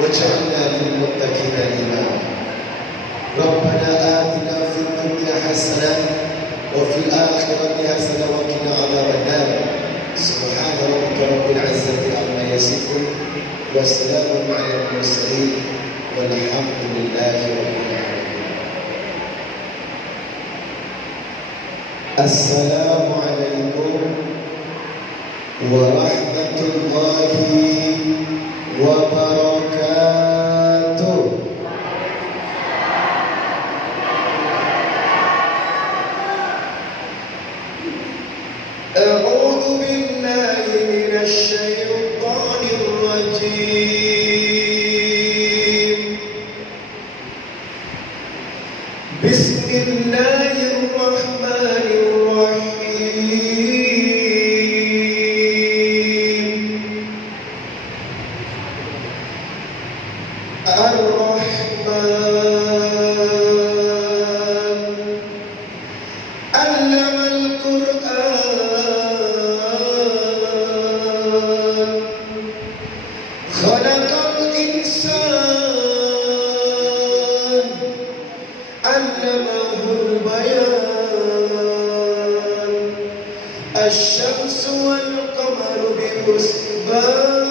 واجعلنا للمتقين إماما. ربنا آتنا في الدنيا حسنة وفي الآخرة حسنة وقنا عذاب النار. سبحان ربك رب العزة عما يصفون وسلام على المرسلين والحمد لله رب العالمين. السلام عليكم ورحمة الله وبركاته. أعوذ بالله من الشيطان الرجيم. بسم الله الرحمن الرحيم. الرحمن علم القرآن خلق الإنسان علمه البيان. الشمس والقمر بحسبان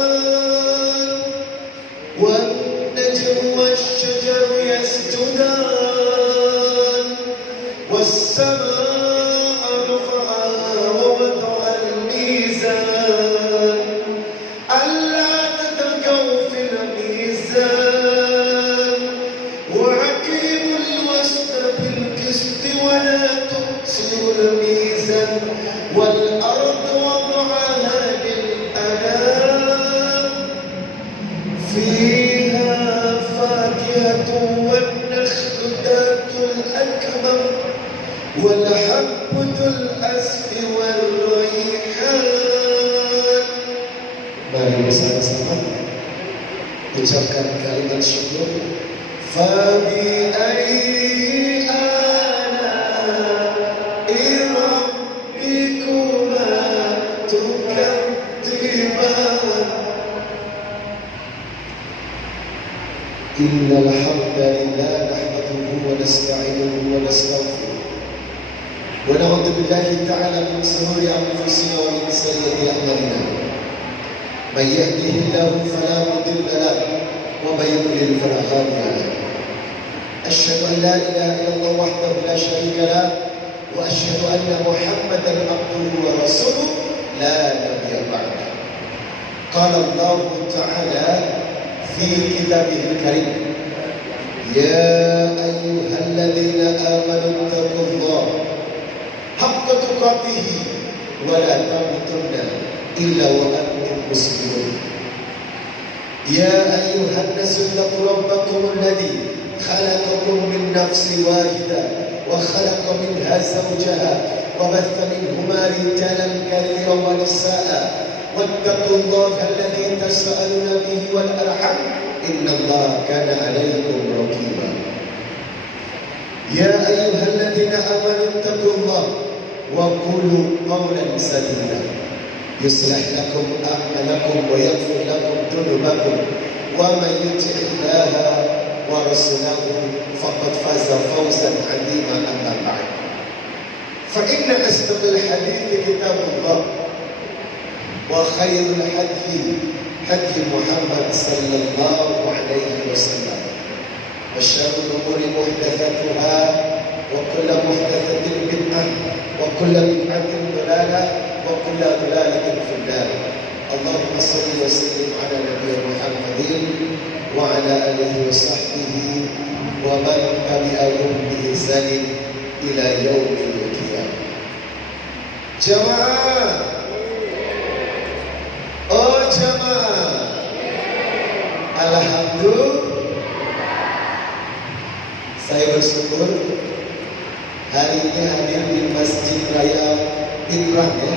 والنجم والشجر يسجدان والسماء رفعها ووضع الميزان ألا تطغوا في الميزان وأقيموا الوزن بالقسط ولا تخسروا الميزان والأرض وضعها للأنام فيها فاكهة والنخل ذات الأكمام والحب ذو العصف والريحان. Mari bersama-sama ucapkan kalimat syukur. فَبِأَيِّ آلَاءِ رَبِّكُمَا تُكَذِّبَانِ. إن الحمد لله نحمده ونستعينه ونستغفره ونعوذ بالله تعالى من شرور أنفسنا ومن سيئات أعمالنا. من يهده الله فلا مضل له ومن يضلل فلا هادي له. أشهد أن لا إله إلا الله وحده لا شريك له وأشهد أن محمدا عبده ورسوله لا نبي بعده. قال الله تعالى في كتابه الكريم: يا أيها الذين آمنوا اتقوا الله حق تقاته ولا تموتن إلا وأنتم مسلمون. يا أيها الناس اتقوا ربكم الذي خلقكم من نفس واحدة وخلق منها زوجها وبث منهما رجالا كثيرا ونساء واتقوا الله الذي تسألون به والأرحام إن الله كان عليكم رقيبا. يا أيها الذين آمنوا اتقوا الله وقولوا قولا سديدا يصلح لكم أعمالكم ويغفر لكم ذنوبكم ومن يطع الله ورسوله فقد فاز فوزا عظيما. أما بعد فإن أصدق الحديث كتاب الله وخير الهدي هدي محمد صلى الله عليه وسلم وشر الأمور محدثاتها وكل محدثة بدعة وكل بدعة ضلالة وكل ضلالة في النار. اللهم صل وسلم على نبينا محمد وعلى آله وصحبه ومن تبعهم بإحسان إلى يوم القيامة. جماعة jamaah, alhamdulillah, saya bersyukur hari ini hadir di Masjid Raya Pinrang ya.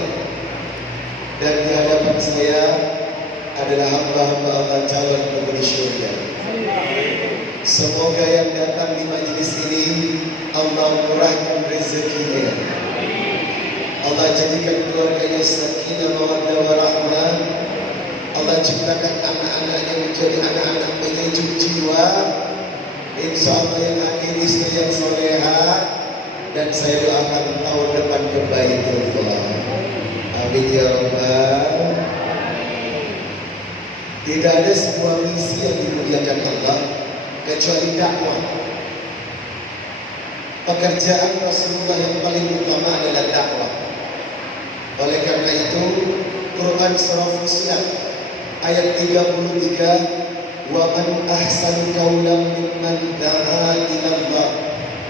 Dan di hadapan saya adalah hamba-hamba Allah calon penghuni syurga. Semoga yang datang di majelis ini Allah murahkan rezekinya, Allah jadikan keluarganya sakinah mawaddah warahmah, Allah ciptakan anak-anaknya menjadi anak-anak penyanyi mengujuk jiwa. Insya Allah yang hadir istri yang soleha, dan saya doakan tahun depan Baitullah. Amin ya Rabbal. Tidak ada sebuah misi yang dimuliakan Allah kecuali dakwah. Pekerjaan Rasulullah yang paling utama adalah dakwah. Oleh karena itu, Quran surah Fussilat ayat 33, wa man ahsanu qawlan mimman da'a ila Allah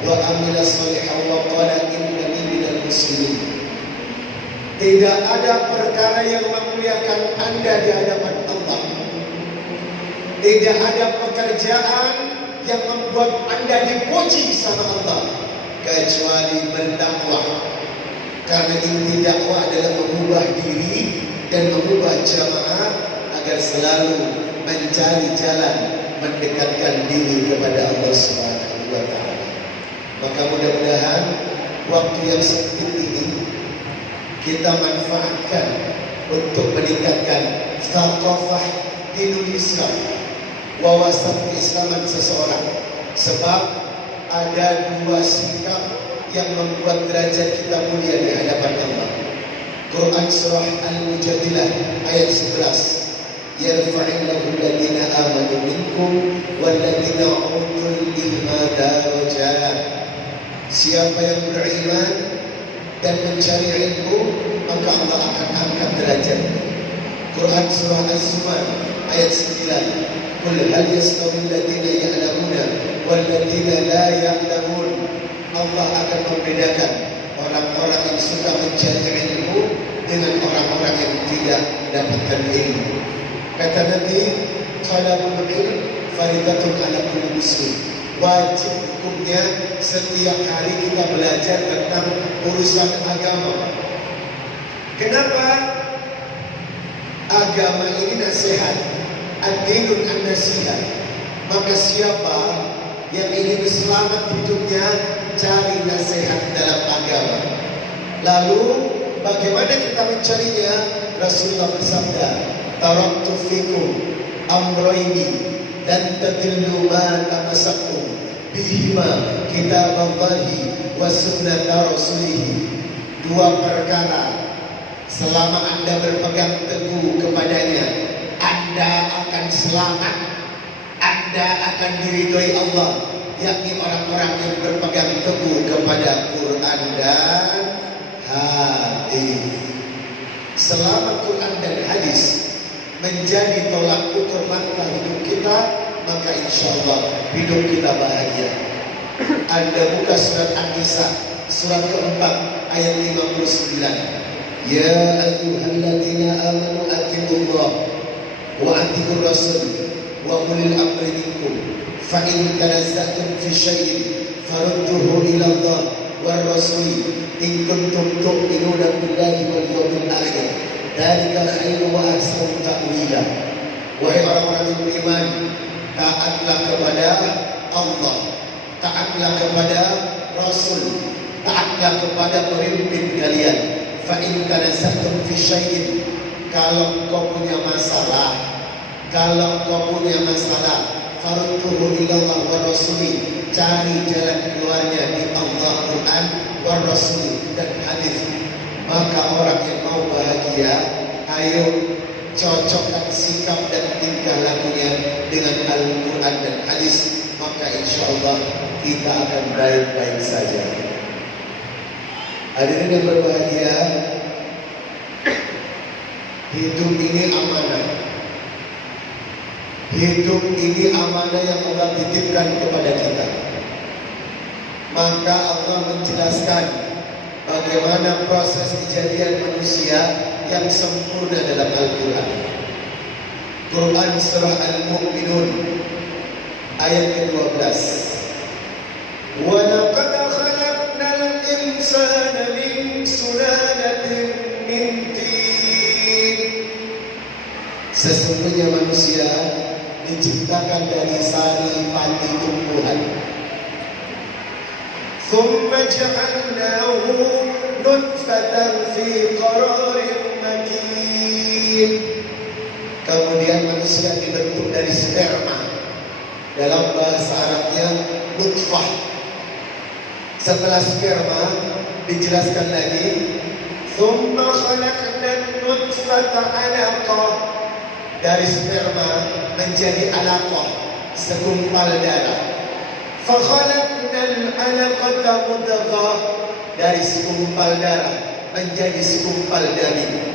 wa amila shalihan wa qala innani minal muslimin. Tidak ada perkara yang memuliakan Anda di hadapan Allah. Tidak ada pekerjaan yang membuat Anda dipuji sama Allah kecuali berdakwah. Karena inti dakwah adalah mengubah diri dan mengubah jamaah agar selalu mencari jalan mendekatkan diri kepada Allah Subhanahu wa taala. Maka mudah-mudahan waktu yang sempit ini kita manfaatkan untuk meningkatkan thaqafah dinul Islam, wawasan keislaman seseorang. Sebab ada dua sikap yang membuat derajat kita mulia di hadapan Allah. Quran surah Al-Mujadilah ayat 11. Yarfa'illahu alladhina amanu minkum walladhina utul ilma darajat. Siapa yang beriman dan mencari ilmu, maka Allah akan angkat derajatnya. Quran surah Az-Zumar ayat 9. Qul hal yastawi alladhina ya'lamuna walladhina la ya'lamun. Allah akan membedakan orang-orang yang suka mencari ilmu dengan orang-orang yang tidak mendapatkan ilmu. Kata Nabi, talabul ilm faridatun ala kulli muslim. Wajib hukumnya setiap hari kita belajar tentang urusan agama. Kenapa? Agama ini nasihat, ad-dinun an-nasihat. Maka siapa yang ingin selamat hidupnya, cari nasihat dalam agama. Lalu bagaimana kita mencarinya? Rasulullah bersabda, taraktu fikum amroini dan tadillu ma tamassaktum bihima kitaballahi wa sunnata rasulih. Dua perkara, selama Anda berpegang teguh kepadanya, Anda akan selamat, Anda akan diridhoi Allah, yakni orang-orang yang berpegang teguh kepada Quran dan hadis. Selama Quran dan hadis menjadi tolak ukur langkah hidup kita, maka insya Allah hidup kita bahagia. Anda buka surat An-Nisa surat keempat ayat 59. Ya ayyuhalladzina amanu atiiullah wa atiiur rasul wa ulil amri minkum fa in tanazza'tum fi syai'in farudduhu ila Allah war rasul in kuntum tu'minuna billahi wal yawmil akhir. Dzalika khairu wa ahsanu ta'wila. Wahai orang-orang yang beriman, taatlah kepada Allah, taatlah kepada Rasul, taatlah kepada pemimpin kalian. Fa in tanazza'tum fi syai'in, kalau kau punya masalah, farudduhu ila Allah wa rasuli, cari jalan keluarnya di Allah, Quran, wa rasul dan hadis. Maka orang yang mau bahagia, ayo cocokkan sikap dan tingkah lakunya dengan Al-Quran dan hadis, maka insya Allah kita akan baik-baik saja. Hadirin yang berbahagia, hidup ini amanah. Hidup ini amanah yang Allah titipkan kepada kita. Maka Allah menjelaskan bagaimana proses kejadian manusia yang sempurna dalam Al-Quran. Quran surah Al-Mu'minun ayat ke-12. Wa laqad khalaqnal insana min sulalatin min tin. Sesungguhnya manusia diciptakan dari sari pati tumbuhan. ثم جعلناه نطفة في قرار مكين. Kemudian manusia dibentuk dari sperma Dalam bahasa Arabnya nutfah. Setelah sperma dijelaskan lagi, tsumma khalaqna nutfata 'alaqah. Dari sperma menjadi alaqah, segumpal darah. Fa khalaqna al-'alaqata mudghah. Dari segumpal darah menjadi segumpal daging.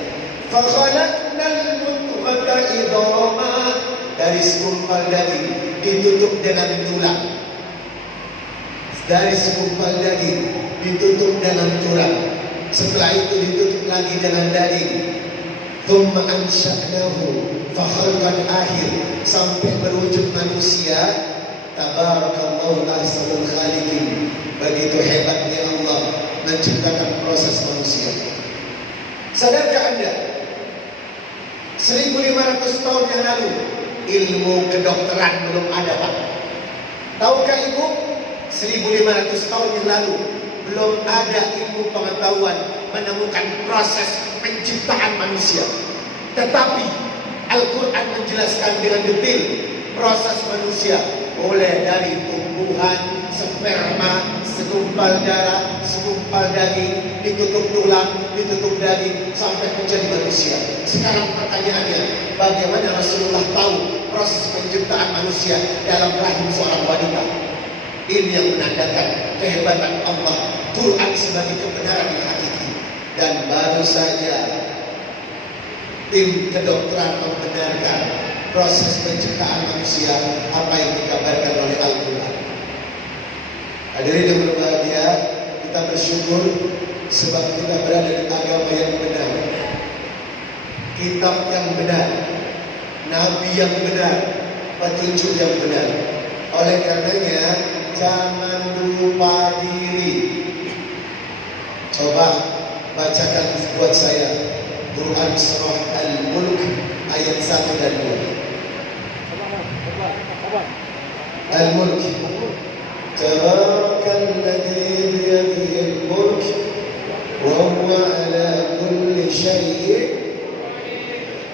Fa khalaqna al-mudghata idhamah. Dari segumpal daging ditutup dengan tulang. Dari segumpal daging ditutup dengan tulang. Setelah itu ditutup lagi dengan daging. Thumma ansha'nahu fa khalqan akhir, sampai berwujud manusia. Tabarakallahu ahsanul khaliqin. Begitu hebatnya Allah menciptakan proses manusia. Sadarkah Anda? 1500 tahun yang lalu ilmu kedokteran belum ada, Pak. Tahukah Ibu? 1500 tahun yang lalu belum ada ilmu pengetahuan menemukan proses penciptaan manusia. Tetapi Al-Quran menjelaskan dengan detail proses manusia, mulai dari tumbuhan, sperma, segumpal darah, segumpal daging, ditutup tulang, ditutup daging, sampai menjadi manusia. Sekarang pertanyaannya, bagaimana Rasulullah tahu proses penciptaan manusia dalam rahim seorang wanita? Ini yang menandakan kehebatan Allah. Quran sebagai kebenaran yang hakiki. Dan baru saja tim kedokteran membenarkan proses penciptaan manusia apa yang dikabarkan oleh Al-Quran. Hadirin yang berbahagia, kita bersyukur sebab kita berada di agama yang benar, kitab yang benar, nabi yang benar, petunjuk yang benar. Oleh karenanya jangan lupa diri. Coba bacakan buat saya Quran surah Al-Mulk ayat 1 dan 2. Al-Mulk. Tabarakalladzi biyadihil mulk wa huwa ala kulli syai'in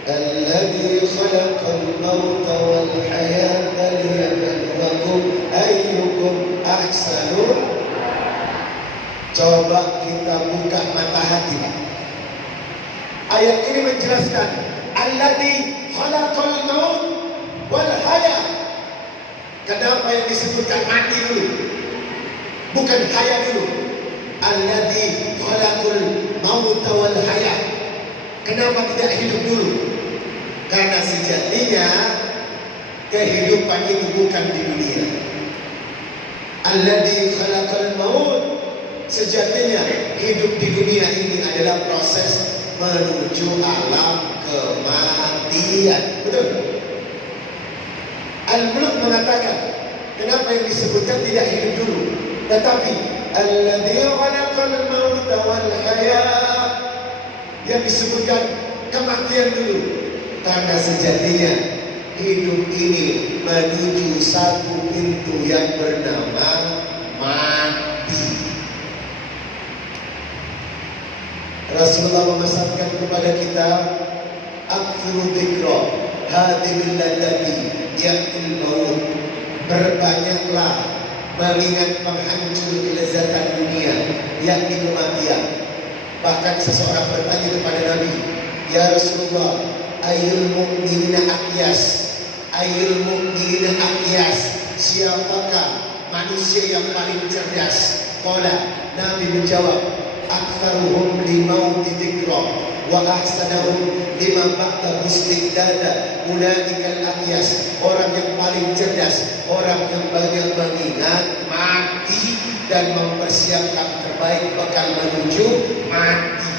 alladzi khalaqal mauta wal hayata liyabluwakum ayyukum ahsanu. Coba kita buka mata hati. Ayat ini menjelaskan alladzi khalaqal maut wal hayat. Kenapa yang disebutkan mati dulu, bukan haya dulu? Alladzi khalaqal maut wal hayat. Kenapa tidak hidup dulu? Karena sejatinya kehidupan itu bukan di dunia. Alladzi khalaqal maut, sejatinya hidup di dunia ini adalah proses menuju alam kematian. Betul? Al-Mulk mengatakan kenapa yang disebutkan tidak hidup dulu, tetapi alladzi khalaqal mauta wal hayat, yang disebutkan kematian dulu, karena sejatinya hidup ini menuju satu pintu yang bernama mati. Rasulullah memesankan kepada kita, aktsuru dzikra hadhil ladati ya'til maut. Berbanyaklah mengingat penghancur kelezatan dunia, yakni kematian. Bahkan seseorang bertanya kepada Nabi, ya Rasulullah, ayyul mu'minina aqyas? Ayyul mu'minina aqyas? Siapakah manusia yang paling cerdas? Qala, Nabi menjawab, aktsaruhum limauti dzikra wa ahsanuhum lima ba'da istiqdada ulaikal aqyas. Orang yang paling cerdas, orang yang banyak mengingat mati dan mempersiapkan terbaik bakal menuju mati.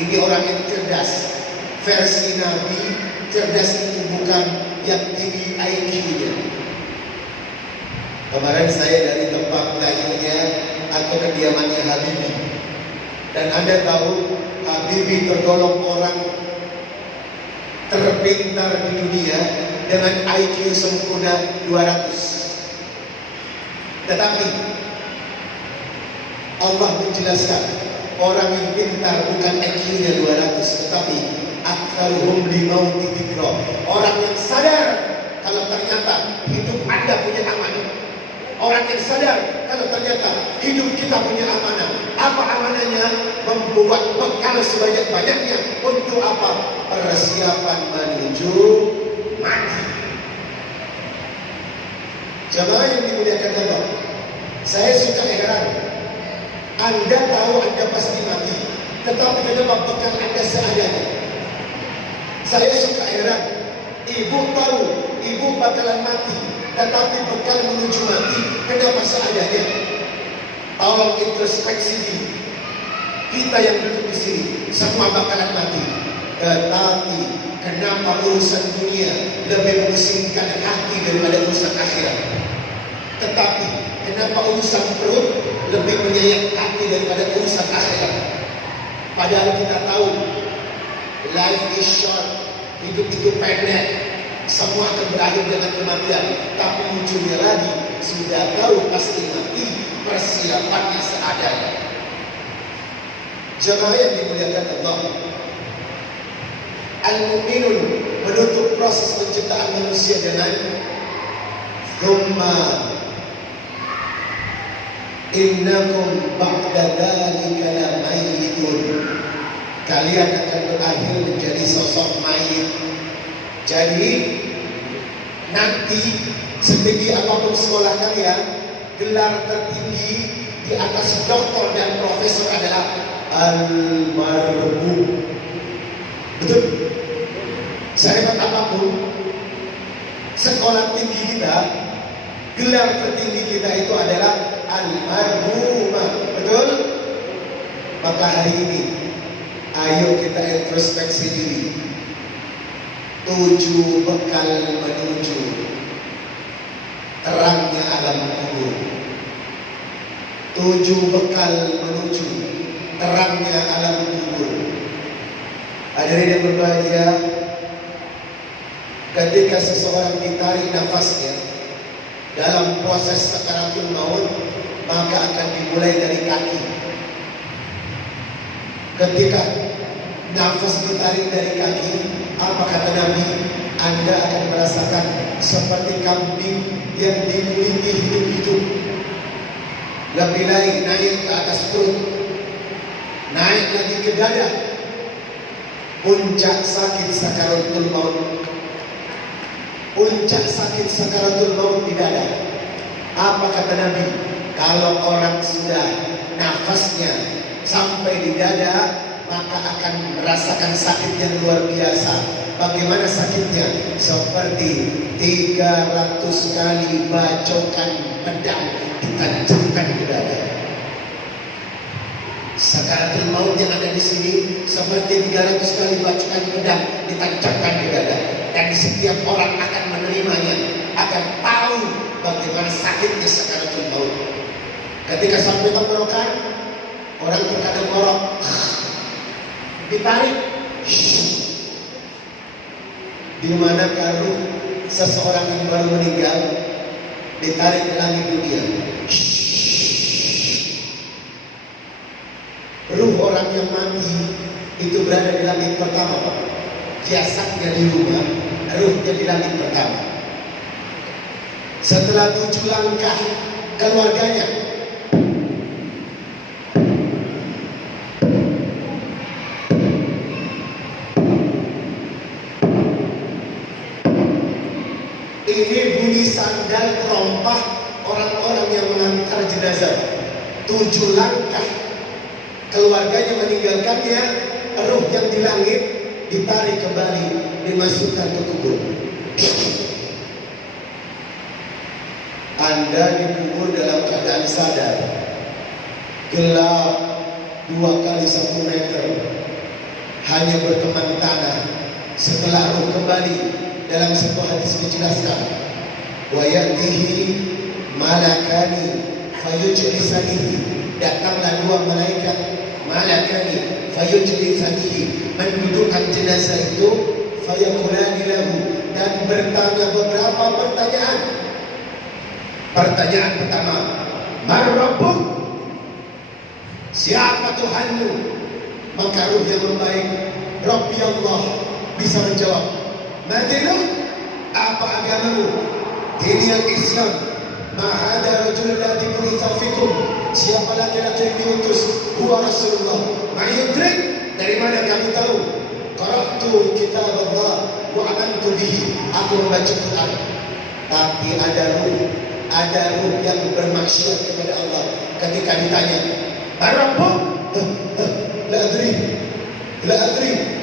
Ini orang yang cerdas. Versi Nabi, cerdas itu bukan yang tinggi IQ-nya. Kemarin saya dari tempat lahirnya atau kediamannya Habibie, dan Anda tahu Habibie tergolong orang terpintar di dunia dengan IQ sempurna 200. Tetapi Allah menjelaskan orang yang pintar bukan IQ-nya 200, tetapi aktsaruhum limauti dzikra. Orang yang sadar kalau ternyata hidup Anda punya Orang yang sadar kalau ternyata hidup kita punya amanah. Apa amanahnya? Membuat bekal sebanyak-banyaknya untuk apa? Persiapan menuju mati. Jemaah yang dimuliakan Allah, saya suka heran. Anda tahu Anda pasti mati, tetapi kenapa bekal Anda seadanya? Saya suka heran. Ibu tahu ibu bakalan mati, tetapi bekal menuju mati kenapa seadanya? Tolong introspeksi diri. Kita yang duduk di sini semua bakalan mati, tetapi kenapa urusan dunia lebih memusingkan hati daripada urusan akhirat? Tetapi kenapa urusan perut lebih menyayat hati daripada urusan akhirat? Padahal kita tahu life is short, hidup itu pendek, semua akan berakhir dengan kematian. Tapi ujungnya lagi sudah tahu pasti mati, persiapannya seadanya. Jemaah yang dimuliakan Allah, Al-Mu'minun menutup proses penciptaan manusia dengan Thumma innakum ba'da dzalika lamayitun. Kalian akan berakhir menjadi sosok mayit. Jadi nanti setinggi apapun sekolah kalian, gelar tertinggi di atas doktor dan profesor adalah almarhum. Betul? Sehebat apapun sekolah tinggi kita, gelar tertinggi kita itu adalah almarhumah. Betul? Maka hari ini ayo kita introspeksi diri. 7 bekal menuju terangnya alam kubur. 7 bekal menuju terangnya alam kubur. Hadirin yang berbahagia, ketika seseorang ditarik nafasnya dalam proses sakaratul maut, maka akan dimulai dari kaki. Ketika nafas ditarik dari kaki, apa kata Nabi? Anda akan merasakan seperti kambing yang dikuliti hidup-hidup. Lebih naik ke atas perut, naik lagi ke dada. Puncak sakit sakaratul maut. Puncak sakit sakaratul maut di dada. Apa kata Nabi? Kalau orang sudah nafasnya sampai di dada, maka akan merasakan sakit yang luar biasa. Bagaimana sakitnya? Seperti 300 kali bacokan pedang ditancapkan ke dada. Sakaratul maut yang ada di sini seperti 300 kali bacokan pedang ditancapkan ke dada. Dan setiap orang akan menerimanya, akan tahu bagaimana sakitnya sakaratul maut. Ketika sampai tenggorokan, orang terkadang ngorok, ditarik. Di mana ruh seseorang yang baru meninggal ditarik ke langit dunia. Ruh orang yang mati itu berada di langit pertama, Pak. Jasadnya di rumah, ruhnya di langit pertama. Setelah 7 langkah keluarganya ini bunyi sandal terompah orang-orang yang mengantar jenazah. 7 langkah keluarganya meninggalkannya, ruh yang di langit ditarik kembali, dimasukkan ke kubur. Anda dikubur dalam keadaan sadar, gelap 2 kali 1 meter, hanya berteman tanah. Setelah ruh kembali, dalam sebuah hadis dijelaskan, wa ya'tihi malakani fayujlisanihi, datanglah 2 malaikat malakani fayujlisanihi, mendudukkan jenazah itu, fayaqulani lahu, dan bertanya beberapa pertanyaan. Pertanyaan pertama, man rabbuk? Siapa Tuhanmu? Maka ruh yang membaik, Rabbi Allah, bisa menjawab, Madinah, apa agamamu? Dinul Islam. Ma'ada rajulun ladzi bu'itsa fikum. Siapa laki-laki yang diutus? Huwa Rasulullah. Ma'yudrik, dari mana kami tahu? Qara'tu kitab Allah wa amantu bihi. Aku membaca Quran. Tapi ada ruh yang bermaksiat kepada Allah. Ketika ditanya, "Rabbuk?" La adri.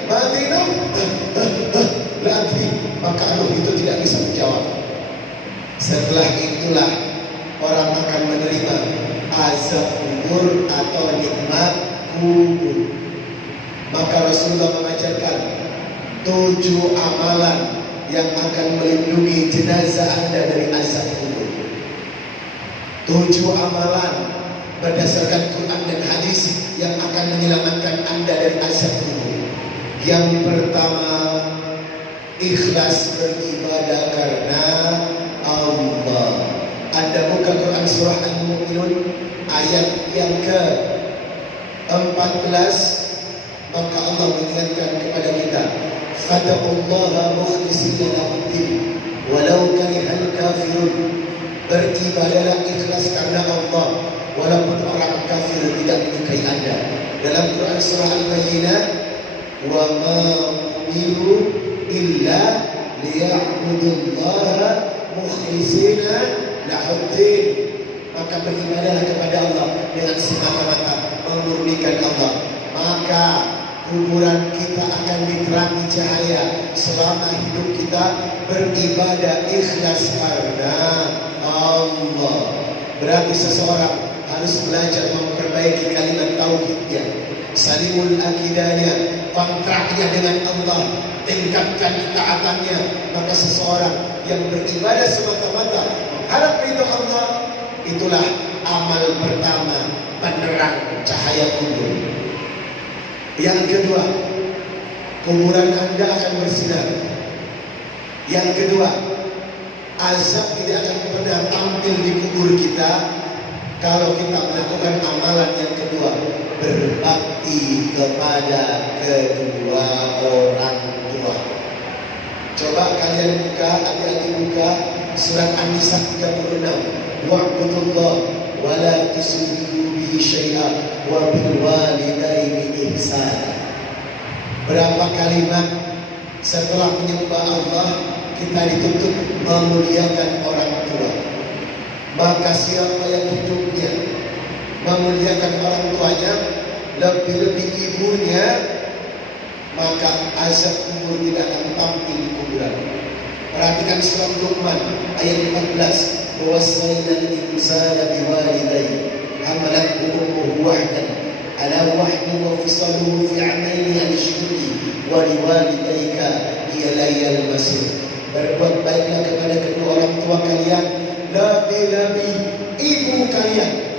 Madinah? La adri. Maka ruh itu tidak bisa menjawab. Setelah itulah orang akan menerima azab kubur atau nikmat kubur. Maka Rasulullah mengajarkan 7 amalan yang akan melindungi jenazah Anda dari azab kubur. 7 amalan berdasarkan Quran dan hadis yang akan menyelamatkan Anda dari azab kubur. Yang pertama, ikhlas beribadah karena Allah. Anda buka Quran surah Al-Mu'minun ayat yang ke-14, maka Allah mengingatkan kepada kita, "Fattaqullaha mukhlishina lahu-d-din walau karihal kafirun." Beribadahlah ikhlas karena Allah walaupun orang kafir tidak menyukai Anda. Dalam Quran surah Al-Bayyinah, "Wa ma umiru illa liya'budullaha mukhlishina lahu-d-din." Maka beribadahlah kepada Allah dengan semata-mata memurnikan Allah. Maka kuburan kita akan diterangi cahaya selama hidup kita beribadah ikhlas karena Allah. Berarti seseorang harus belajar memperbaiki kalimat tauhidnya, salimul akidahnya, kontraknya dengan Allah, tingkatkan ketaatannya. Maka seseorang yang beribadah semata-mata mengharap ridho Allah, itulah amal pertama penerang cahaya kubur. Yang kedua, kuburan Anda akan bersinar. Yang kedua, azab tidak akan pernah tampil di kubur kita kalau kita melakukan amalan yang kedua, berbakti kepada kedua orang tua. Coba kalian buka, adik-adik buka surat An-Nisa 36. Wa'budullah wa la tusyriku bihi syai'an wa bil walidaini ihsana. Berapa kalimat setelah menyembah Allah kita dituntut memuliakan orang tua. Maka siapa yang hidupnya memuliakan orang tuanya, lebih-lebih ibunya, maka azab kubur tidak akan tampil di kuburan. Perhatikan surat Luqman ayat 14. "Wawassayna al-insana biwalidayhi hamalathu ummuhu wahdan ala wahnin wa fisaluhu fi 'amaini an ishkur li wa liwalidayka ilayal masir." Berbuat baiklah kepada kedua orang tua kalian, lebih-lebih ibu kalian,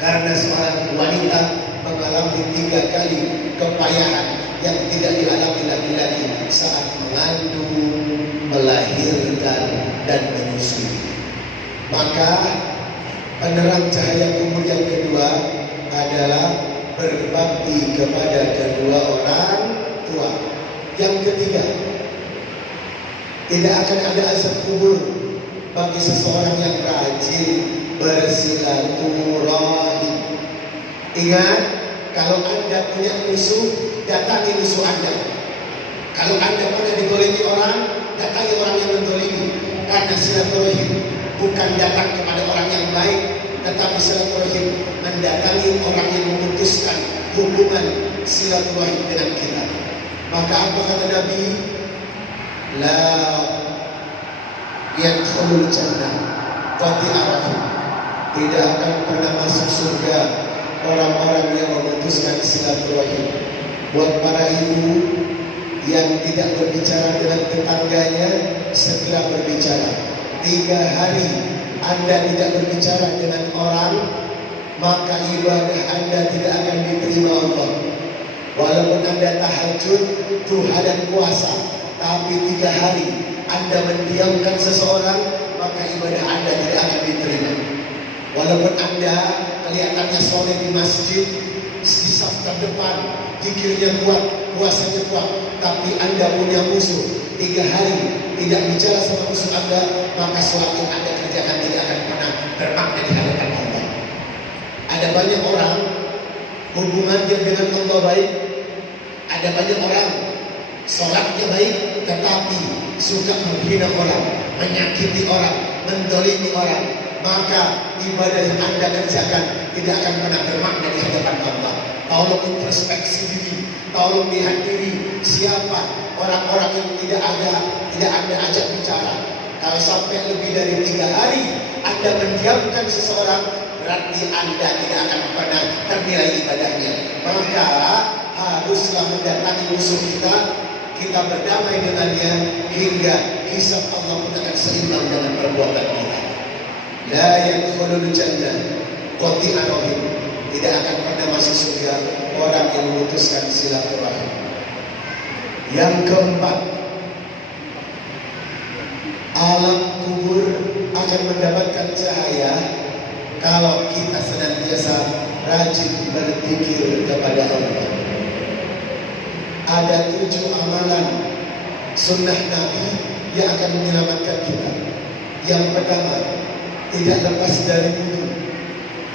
karena seorang wanita mengalami 3 kali kepayahan yang tidak dialami laki-laki saat mengandung, melahirkan, dan menyusui. Maka penerang cahaya kubur yang kedua adalah berbakti kepada kedua orang tua. Yang ketiga, tidak akan ada azab kubur bagi seseorang yang rajin bersilaturahim. Ingat, kalau Anda punya musuh, datangi musuh Anda. Kalau Anda pernah dizalimi orang, datangi orang yang menzalimi. Karena silaturahim bukan datang kepada orang yang baik, tetapi silaturahim mendatangi orang yang memutuskan hubungan silaturahim dengan kita. Maka apa kata Nabi? La yadkhulul jannah qati'arahum. Tidak akan pernah masuk surga orang-orang yang memutuskan silaturahim. Buat para ibu yang tidak berbicara dengan tetangganya, segera berbicara. 3 hari Anda tidak berbicara dengan orang, maka ibadah Anda tidak akan diterima Allah. Walaupun Anda tahajud, duha dan puasa, tapi 3 hari Anda mendiamkan seseorang, maka ibadah Anda tidak akan diterima. Walaupun Anda kelihatannya soleh di masjid, di saf terdepan, zikirnya kuat, puasanya kuat, tapi Anda punya musuh, 3 hari tidak bicara sama musuh Anda, maka sholat yang Anda kerjakan tidak akan pernah bermakna di hadapan Allah. Ada banyak orang hubungannya dengan Allah baik, ada banyak orang sholatnya baik, tetapi suka menghina orang, menyakiti orang, mendolimi orang. Maka ibadah yang Anda kerjakan tidak akan pernah bermakna di hadapan Allah. Tolong introspeksi diri, tolong lihat diri, siapa orang-orang yang tidak Anda ajak bicara. Kalau sampai lebih dari 3 hari Anda mendiamkan seseorang, berarti Anda tidak akan pernah ternilai ibadahnya. Maka haruslah mendatangi musuh kita berdamai dengannya, hingga hisab Allah pun akan seimbang dengan perbuatan kita. La yadkhulul jannah qati'ur rahim, tidak akan pernah masuk surga orang yang memutuskan silaturahim. Yang keempat, alam kubur akan mendapatkan cahaya kalau kita senantiasa rajin berpikir kepada Allah. Ada 7 amalan sunnah Nabi yang akan menyelamatkan kita. Yang pertama, tidak lepas dari wudu.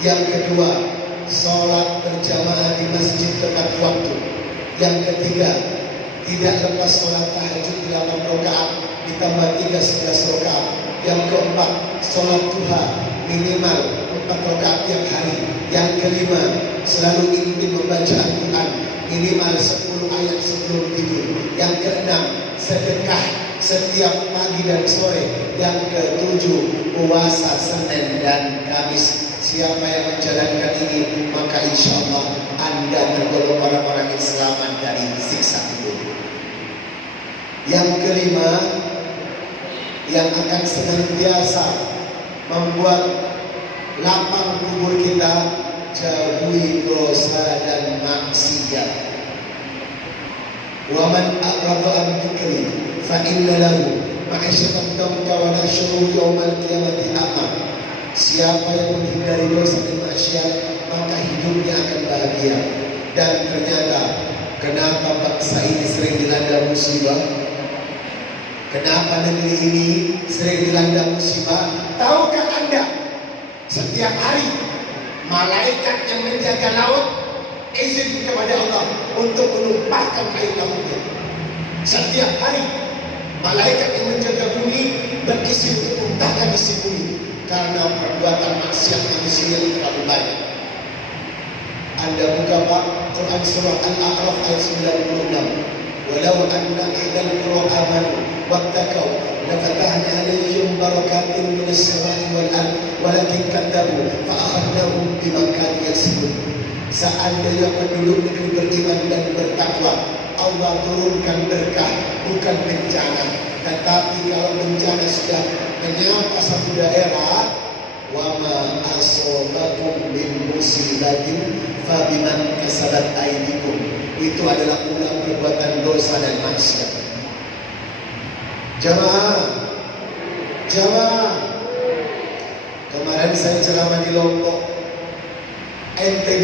Yang kedua, sholat berjamaah di masjid tepat waktu. Yang ketiga, tidak lepas sholat tahajud 8 rakaat ditambah 3 11 rakaat. Yang keempat, sholat duha minimal 4 rakaat tiap hari. Yang kelima, selalu ingin membaca Al-Quran minimal 10 ayat sebelum tidur. Yang keenam, sedekah setiap pagi dan sore. Yang ketujuh, puasa Senin dan Kamis. Siapa yang menjalankan ini, maka insya Allah Anda tergolong orang-orang yang selamat dari siksa kubur. Yang kelima, yang akan senantiasa membuat lapang kubur kita, jauhi dosa dan maksiat. Wa man a'rada an dzikri fa inna lahu ma'isyatan dhanka wa nahsyuruhu yaumal qiyamati a'ma. Siapa yang menghindari dosa dan maksiat, maka hidupnya akan bahagia. Dan ternyata, kenapa bangsa ini sering dilanda musibah? Kenapa negeri ini sering dilanda musibah? Tahukah Anda, setiap hari malaikat yang menjaga laut izin kepada Allah untuk menumpahkan air lautnya. Setiap hari malaikat yang menjaga bumi berizin untuk menumpahkan isi bumi, karena perbuatan maksiat manusia yang terlalu banyak. Anda buka Pak Quran surah Al-A'raf ayat 96. Walau anna ahlal qura amanu wattaqau lafatahna 'alaihim barakatin minas sama'i wal ard walakin kadzabu fa akhadnahum bima kanu yaksibun. Seandainya penduduk negeri beriman dan bertakwa, Allah turunkan berkah, bukan bencana. Tetapi kalau bencana sudah menyapa satu daerah, wa ma asobakum min musibatin fa biman kasabat aydikum, itu adalah ulah perbuatan dosa dan maksiat. Jamaah, kemarin saya ceramah di Lombok, NTB.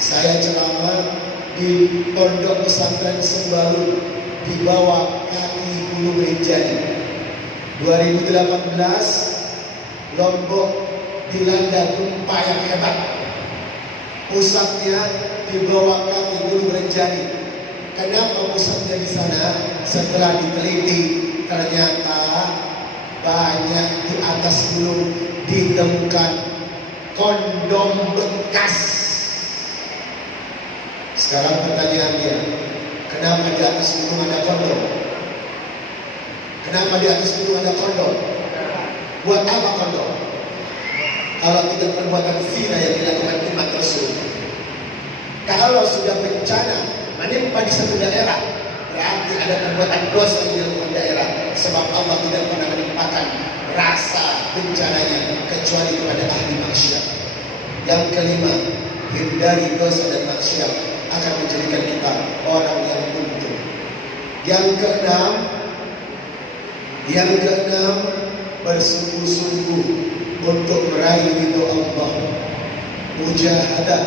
Saya ceramah di Pondok Pesantren Sembalu di bawah kaki Gunung Rinjani. 2018 Lombok dilanda gempa yang hebat. Pusatnya di bawah kaki Gunung Rinjani. Kenapa pusatnya di sana? Setelah diteliti, ternyata banyak di atas gunung ditemukan kondom bekas. Sekarang pertanyaannya, kenapa di atas gunung ada kondom? Kenapa di atas gunung ada kondom? Buat apa kondom? Kalau tidak perbuatan zina yang dilakukan umat Rasul. Kalau sudah bencana menimpa di satu daerah, berarti ada perbuatan dosa yang dilakukan daerah. Sebab Allah tidak pernah menimpakan rasa bencananya kecuali kepada ahli maksiat. Yang kelima, hindari dosa dan maksiat akan menjadikan kita orang yang untung. Yang keenam, bersungguh-sungguh untuk meraih ridho Allah. Mujahadah,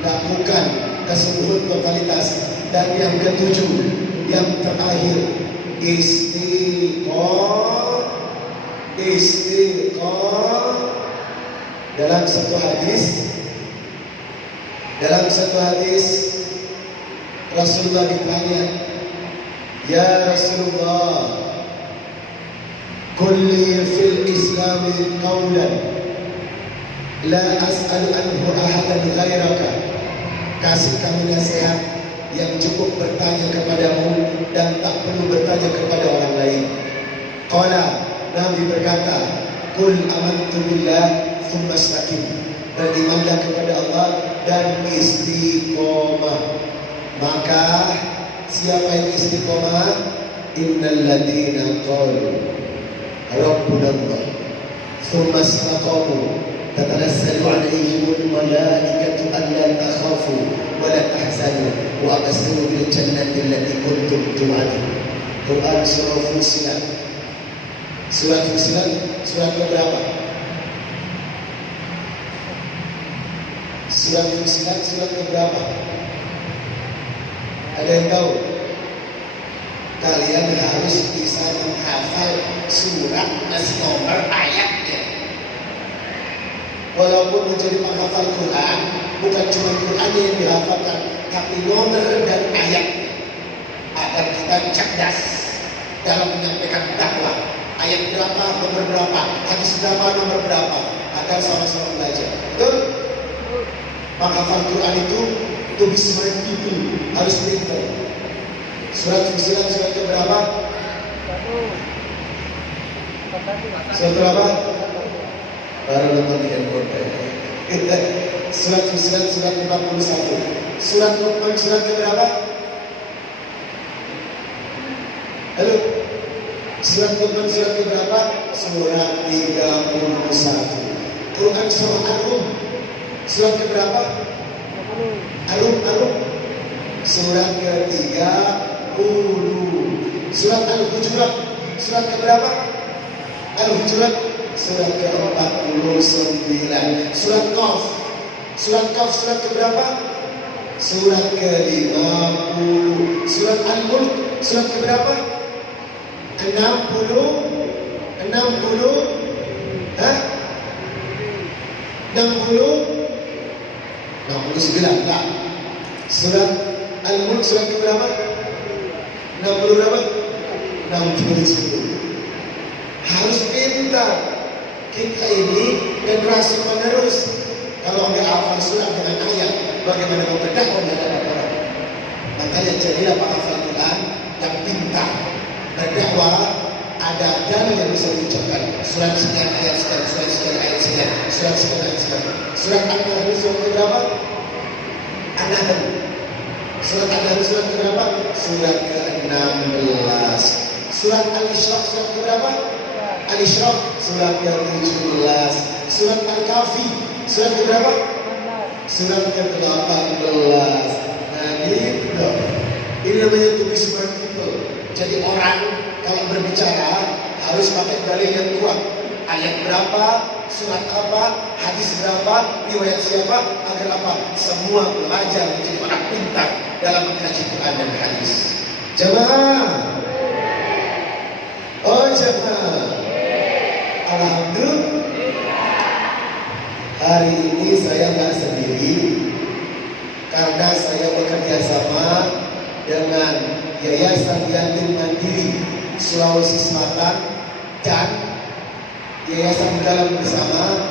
lakukan kesungguhan totalitas. Dan yang ketujuh, yang terakhir, istiqomah. Dalam satu hadis Rasulullah ditanya, ya Rasulullah, kulli fil islami qawlan la as'al anhu ahadan ghairaka. Kasih kami nasihat yang cukup bertanya kepadamu dan tak perlu bertanya kepada orang lain. Qala, Nabi berkata, kul amantu billah thumma istaqim. Berimanlah kepada Allah dan istiqomah. Maka siapa yang istiqomah? Innal ladina qalu rabbuna Allah thumma istaqamu tatanazzalu alaihimul malaikatu alla takhafu wa la tahzanu wa abshiru bil jannati allati kuntum tu'adun. Quran surah Fussilat. Surat Fussilat surat berapa? Surat Fussilat surat berapa? Ada yang tahu? Kalian harus bisa menghafal surat plus nomor ayatnya. Walaupun menjadi penghafal Quran, bukan cuma Qurannya yang dihafalkan, tapi nomor dan ayatnya, agar kita cerdas dalam menyampaikan dakwah. Ayat berapa, nomor berapa, hadis berapa, nomor berapa, agar sama-sama belajar. Betul? Penghafal Quran itu to be smart people, harus pintar. Surat Fussilat surat ke berapa? Surat berapa? Baru nonton di handphone. Surat Fussilat surat 41. Surat Luqman surat ke berapa? Halo? Surat Luqman surat ke berapa? Surat 31. Quran surah Ar-Rum surat ke berapa? Ar-Rum surat ke-30. Surat Al-Hujurat surat ke berapa? Al-Hujurat surat ke-49. Surat Qaf surat ke berapa? Surat ke-50. Surat Al-Mulk surat ke berapa? 60. Hah? 69 lah. Surat Al-Mulk surat ke berapa? 60 berapa? 60. Harus pintar. Kita ini generasi penerus. Kalau nggak hafal surat dengan ayat, bagaimana mau berdakwah terhadap orang? Makanya jadilah penghafal Quran yang pintar. Berdakwah ada dalil yang bisa diucapkan. Surat sekian ayat sekian, surat sekian ayat sekian, surat sekian ayat sekian. Surat An-Nahl surat ke berapa? An-Nahl. Surat An-Nahl surat ke berapa? Surat ke-16. Surat Al-Isra surat ke berapa? Al-Isra surat ke-17. Surat Al-Kahfi surat ke berapa? Surat ke-18. Nah gitu. Ini namanya to be smart people. Jadi orang kalau berbicara harus pakai dalil yang kuat. Ayat berapa, surat apa, hadis berapa, riwayat siapa, agar apa? Semua belajar menjadi orang pintar dalam mengkaji Quran dan hadis. Jemaah. Oh jemaah. Alhamdulillah. Hari ini saya nggak sendiri karena saya bekerja sama dengan Yayasan Yatim Mandiri Sulawesi Selatan dan Yayasan Jalan Bersama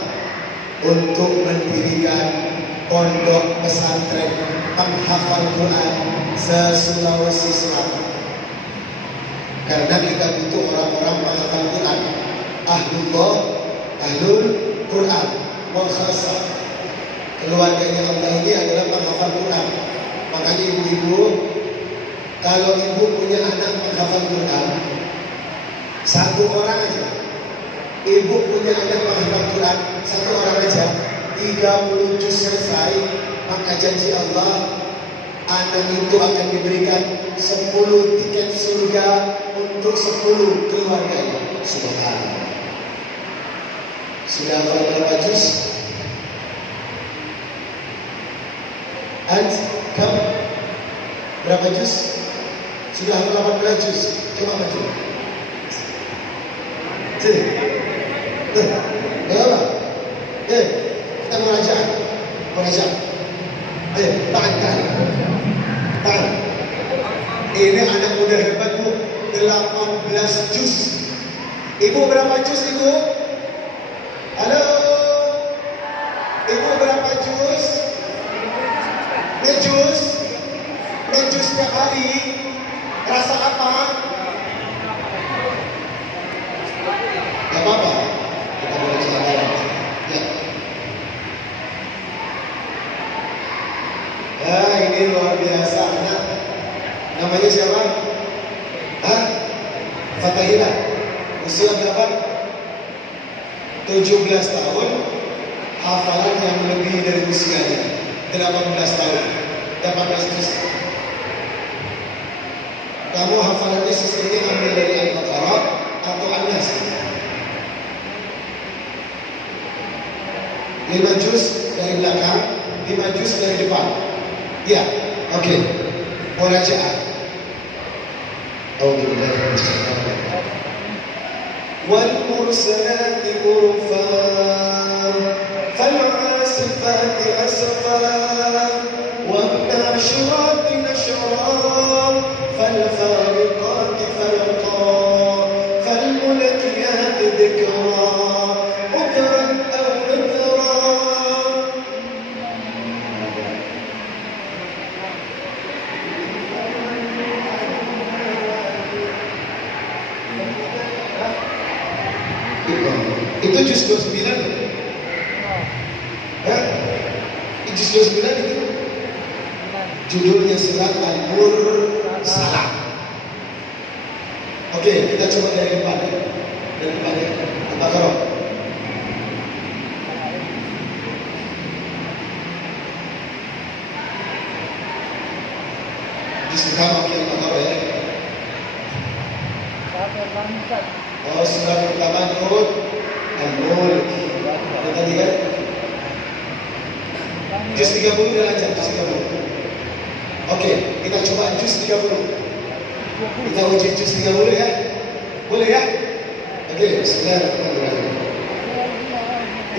untuk mendirikan pondok pesantren penghafal Quran se-Sulawesi Selatan. Karena kita butuh orang-orang penghafal Quran, ahlul Quran, wal khasah. Keluarganya Allah ini adalah penghafal Quran. Makanya ibu-ibu, kalau ibu punya anak penghafal Quran, satu orang aja. Ibu punya anak penghafal Quran, satu orang aja, 30 juz selesai, maka janji Allah, anak itu akan diberikan 10 tiket surga untuk 10 keluarganya. Subhanallah. Sudah hafal berapa juz? Kamu berapa juz? Sudah hafal 18 juz. Coba maju. Sini. Apa? Kita merajak. Ayo, tangan. Ini anak muda hebat bu, 18 juz. Ibu berapa juz ibu? Halo? Ibu berapa juz? Ngejus setiap hari. Rasa apa? Gak apa-apa. Kita boleh jalan. Ya. Ini luar biasa anak. Namanya siapa? Fatahila. Usia berapa? 17 tahun. Hafalan yang melebihi dari usianya. 18 tahun. 18 juz. Kamu hafalannya sistemnya ambil dari Al-Baqarah atau An-Nas? 5 juz dari belakang, 5 juz dari depan. Ya, oke. Murajaah. Wal mursalati urfa, fal asifati asfa, wan nashirati nashra, fal fariqati farqa, fal mulkiyati dhikra, udran aw nadra. Itu juz 29. Juz 29 itu judulnya surat Al-Mursalah. Oke, kita coba dari depan ya. Dari depan ya. Al-Baqarah. Juz pertama Al-Baqarah ya. Oh, surat pertama Nur Al-Mulk. Ada tadi kan? Juz 30 udah lancar, juz 30. Oke, kita coba juz 30. Kita uji juz 30 ya. Boleh ya? Oke, bismillahirrahmanirrahim.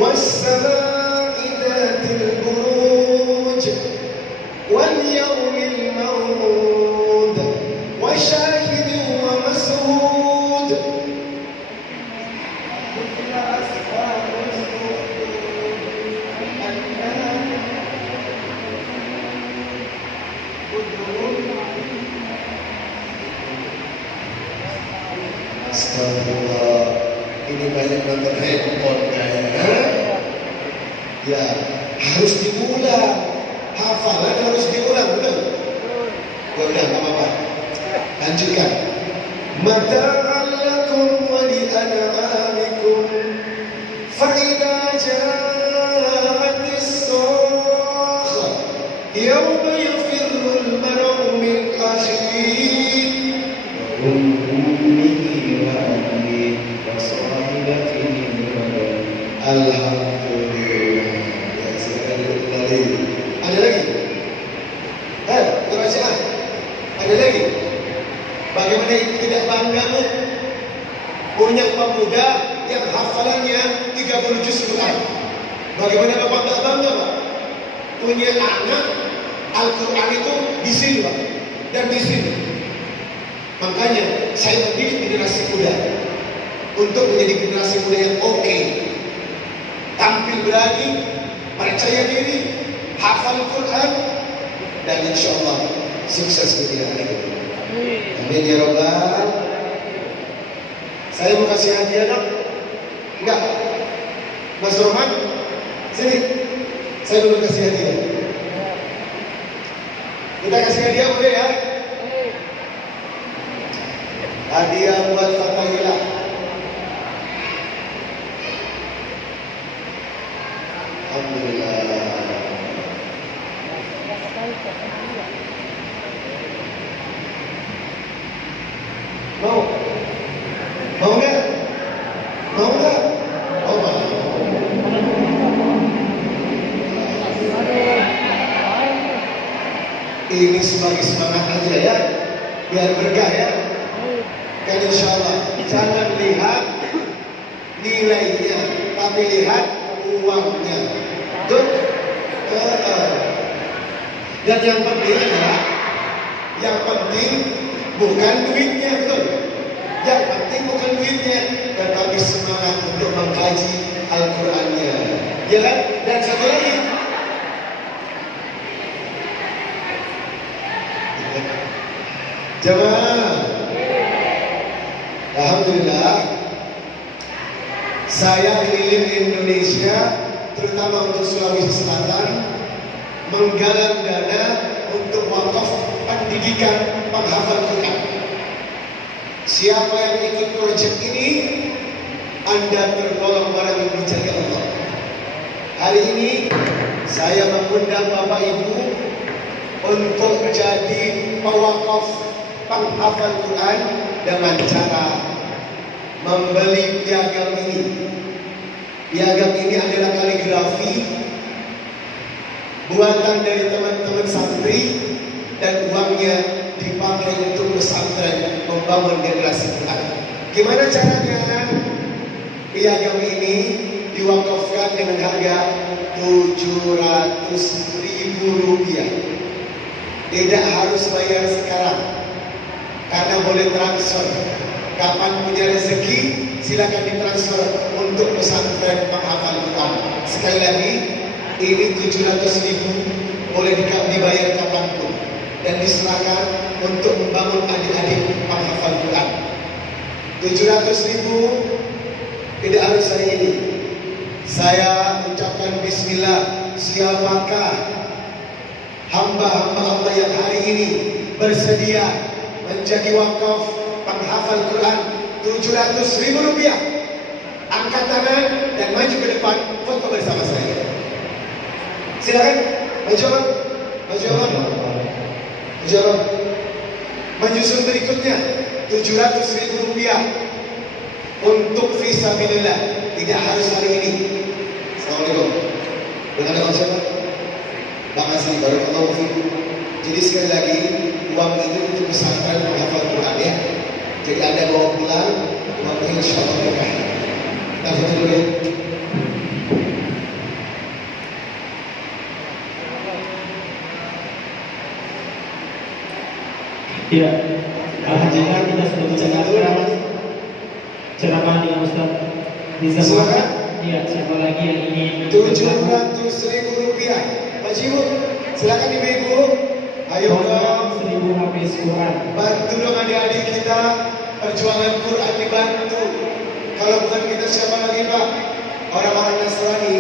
Was-samaa'i dzatil buruj wal yawmil maw'ud wa syahidin wa mas'ud. Astagfirullah, ini banyak nonton handphone kayaknya. Ya, harus diulang. Hafalan harus diulang, betul? Ya udah, nggak apa-apa. Lanjutkan. Mata'an lakum wa li'an'amikum fa idza ja'atis sakha yawma yafirru al-mar'u min akhihi wa ummihi wa abihi wa sahibatihi wa banihi. Alhamdulillah. Ya, silakan kembali. Ada lagi? Murajaah. Ada lagi? Bagaimana ibu tidak bangga punya pemuda yang hafalannya 30 juz Quran? Bagaimana bapak tak bangga Pak? Punya anak Al-Quran itu di sini Pak, dan di sini. Makanya saya mendidik generasi muda untuk menjadi generasi muda yang oke, tampil berani, percaya diri, hafal Quran, dan insya Allah sukses dunia akhirat. Amin ya Rabbal. Saya mau kasih hadiah dong? Enggak? Mas Roman, sini. Saya belum kasih hadiah. Kita kasih hadiah boleh ya? Hadiah buat Fatahila. Alhamdulillah. Mau? Mau nggak? Mau nggak? Oh mau. Ini sebagai semangat aja ya, biar berkah ya. Dan insya Allah jangan lihat nilainya, tapi lihat uangnya. Betul? Dan yang penting adalah, yang penting bukan duitnya, betul? Yang penting bukan duitnya, tetapi semangat untuk mengkaji Al-Qur'annya. Ya kan? Dan satu lagi, jemaah, alhamdulillah, saya keliling Indonesia, terutama untuk Sulawesi Selatan, menggalang dana untuk wakaf pendidikan penghafal Quran. Siapa yang ikut proyek ini, Anda tergolong orang yang dijaga Allah. Hari ini saya mengundang Bapak Ibu untuk jadi pewakaf penghafal Quran dengan cara membeli piagam ini. Piagam ini adalah kaligrafi buatan dari teman-teman santri, dan uangnya dipakai untuk pesantren membangun generasi Quran. Gimana caranya? Piagam ini diwakafkan dengan harga Rp700.000. Tidak harus bayar sekarang, karena boleh transfer. Kapan punya rezeki, silakan ditransfer untuk pesantren penghafal Quran. Sekali lagi, ini 700.000, boleh dibayar kapanpun, dan diserahkan untuk membangun adik-adik penghafal Quran. 700.000 tidak harus hari ini. Saya ucapkan bismillah, siapakah hamba-hamba Allah yang hari ini bersedia menjadi wakaf penghafal Quran Rp700.000? Angkat tangan dan maju ke depan, foto bersama saya. Silakan, maju orang, maju orang, maju orang. Menyusul berikutnya Rp700.000 untuk fisabilillah, tidak harus hari ini. Assalamualaikum. Dengan nama siapa? Bang Asri, barakallahu fiikum. Jadi sekali lagi, uang itu untuk pesantren penghafal Quran ya. Jadi Anda bawa pulang, uangnya insya Allah berkah. Kita foto dulu ya. Iya, alhamdulillah kita sudah mendengarkan ceramah dengan Ustaz Nizam. Iya, siapa lagi yang ingin? Rp700.000, Pak Jibu. Silakan ibu-ibu. Ayo dong. 1000 hafiz Quran. Bantu dong adik-adik kita. Perjuangan Quran dibantu. Kalau bukan kita siapa lagi Pak? Orang-orang Nasrani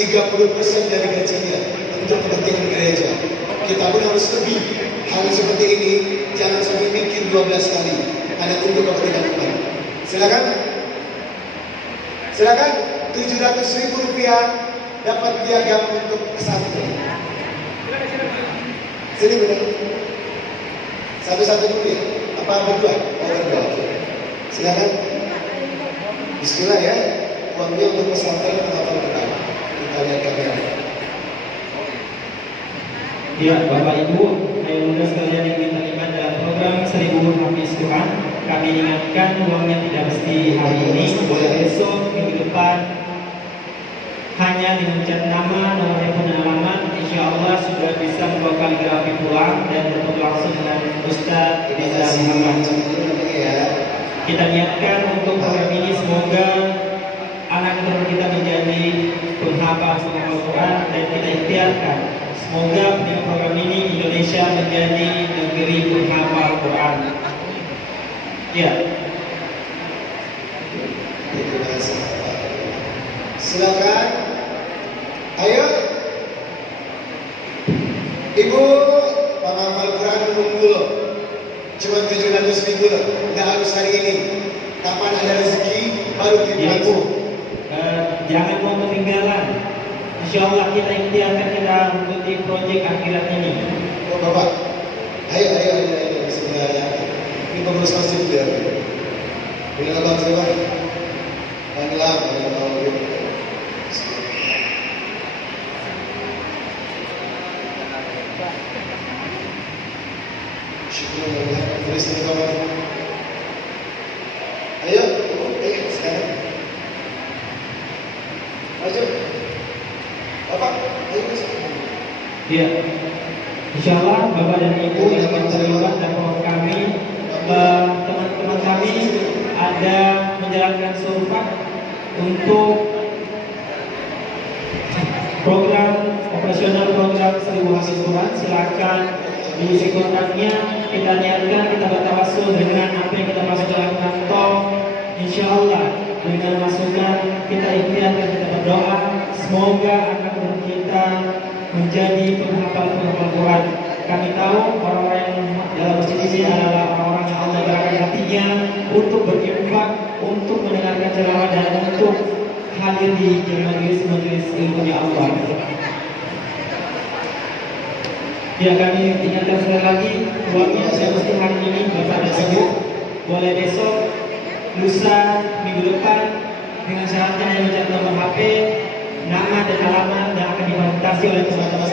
30% dari gajinya untuk kepentingan gereja. Kita pun harus lebih. Hal seperti ini jangan sampai mikir 12 kali. Karena untuk kepentingan umat. Silakan. Silakan. Rp700.000 dapat piagam untuk pesantren. Sini benar. Satu-satu dulu ya. Apa berdua? Oh berdua. Silakan. Bismillah ya. Uangnya untuk pesantren penghafal Quran. Kita lihat kamera. Ya, Bapak Ibu, ayo muda sekalian yang ingin terlibat dalam program 1000 hafiz Quran. Kami ingatkan uangnya tidak mesti hari ini, boleh besok, minggu depan. Hanya dengan cat nama, nomor telepon dan alamat, insya Allah sudah bisa membawa kaligrafi pulang dan bertemu langsung dengan Ustaz Nizam Muhammad. Kita niatkan untuk program ini semoga anak keturunan kita menjadi penghafal Al-Quran, dan kita ikhtiarkan semoga dengan program ini Indonesia menjadi negeri penghafal Al-Quran. Ya. Silakan. Ayo. Ibu penghafal Quran unggul. Cuma 700.000 loh. Nggak harus hari ini. Kapan ada rezeki baru kita Ibu, jangan mau ketinggalan. Insya Allah kita ikhtiarkan kita mengikuti proyek akhirat ini. Oh Bapak. Ayo. Bismillah. Ini pengurus masjid ya. Ini abang siapa? Banglam. Ayo, sekarang. Maju. Bapak, ayo masuk. Ya, insya Allah Bapak dan Ibu yang terlibat dalam program kami, teman-teman kami ada menjalankan sumpah untuk program operasional program 1000 Hafiz Quran. Silakan diisi kontaknya. Kita niatkan kita bertawasul dengan apa yang kita masuk dalam kantong. Insya Allah dengan masukan kita ikhtiarkan, kita berdoa semoga anak-anak kita menjadi penghafal Quran. Kami tahu orang-orang yang dalam masjid ini adalah orang-orang yang Allah gerakkan hatinya untuk berinfak, untuk mendengarkan ceramah dan untuk hadir di majelis ilmunya Allah. Ya, kami ingatkan sekali lagi uangnya saya mesti hari ini Bapak dan Ibu, boleh besok, lusa, minggu depan dengan syaratnya yang mencatat nomor HP, nama dan alamat dan akan divalidasi oleh teman-teman